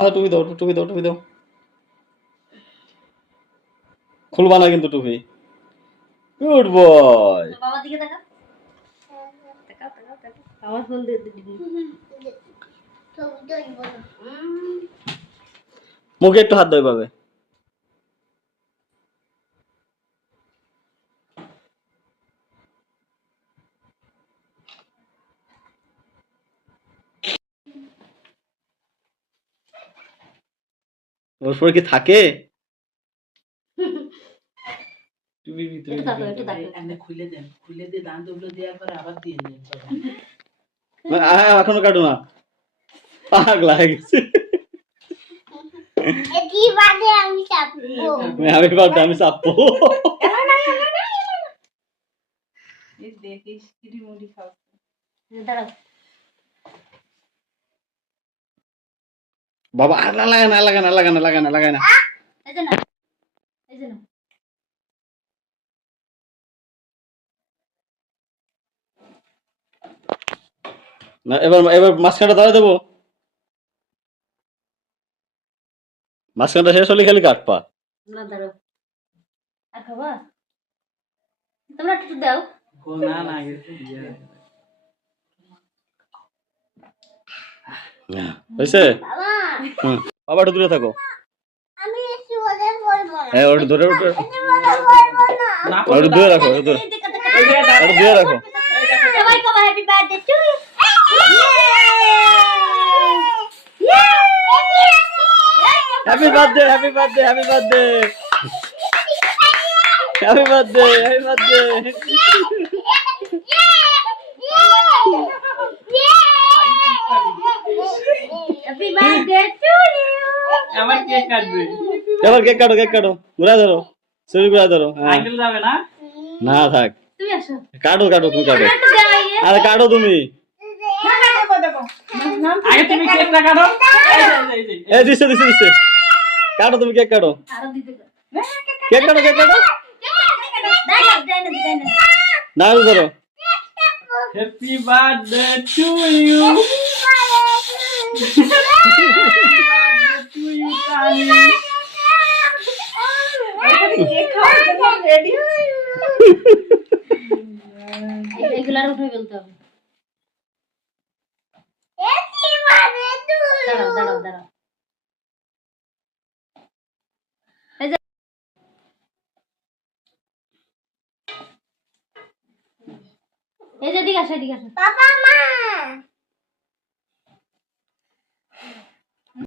টুপি দাও, টুপি দাও, টুপি দাও। খুলবা না কিন্তু টুপি। Good boy. বাবা দিকে তাকা। তাকাও তাকাও তাকাও। আমার ফোন দিয়ে দিবি। মুখে একটু হাত দাও এভাবে। ওর পরে কি থাকে? টুপির ভিতরে একটু তাকাও, একটু তাকাও। এনে খুলে দেন, খুলে দিয়ে দান দুবলো দেওয়ার পরে আবার দিয়ে দেন এখনো কাটো না, পাগলা হয়ে গেছে। কি বাদে আমি চাপবো। আমি বাদ আমি চাপবো। এই দেখিস কিরি মুড়ি খাও। দাঁড়াও। বাবা আর না লাগায় না লাগায় না লাগায় না লাগায় না লাগায় না। এই যে না, এই যে না। না এবার এবার মাঝখানটা ধরে দেবো। মাঝখানটা শেষ হলে খালি কাটপা। না দাঁড়াও। আর খাবা? তোমরা একটু দাও। না না হয়েছে? বাবা বাবা একটু দূরে থাকো। আমি একটু বলে বলবো না। হ্যাঁ ওটা ধরে ওটা একটু বলে বলবো না। না ওটা দূরে রাখো, ওটা দূরে ওটা দূরে রাখো। সবাই কবা happy birthday to you. Happy birthday, happy birthday, happy birthday, happy birthday, happy birthday. Happy birthday to you. আবার কেক কাটবে। এবার কেক কাটো, কেক কাটো, ঘুরা ধরো, শরীর ঘুরা ধরো। হ্যাঁ আঙ্কেল যাবে না? না থাক, তুমি আসো। কাটো কাটো, তুমি কাটো, একটু দাও আইয়ে। আরে কাটো তুমি। আগে তুমি কেকটা কাটো। এই যে এই দিছে দিছে দিছে, কাটো তুমি, কেক কাটো, আরো দিতে দাও। কেক কাটো, কেক কাটো। না ধরো। Happy birthday to you. To you কানি। কেক খাওয়ার জন্য রেডি। এগুলার উঠে ফেলতে হবে। Happy birthday to you. দাঁড়াও দাঁড়াও দাঁড়াও। এই যে এদিকে আসো, এদিকে আসো। Papa, ma.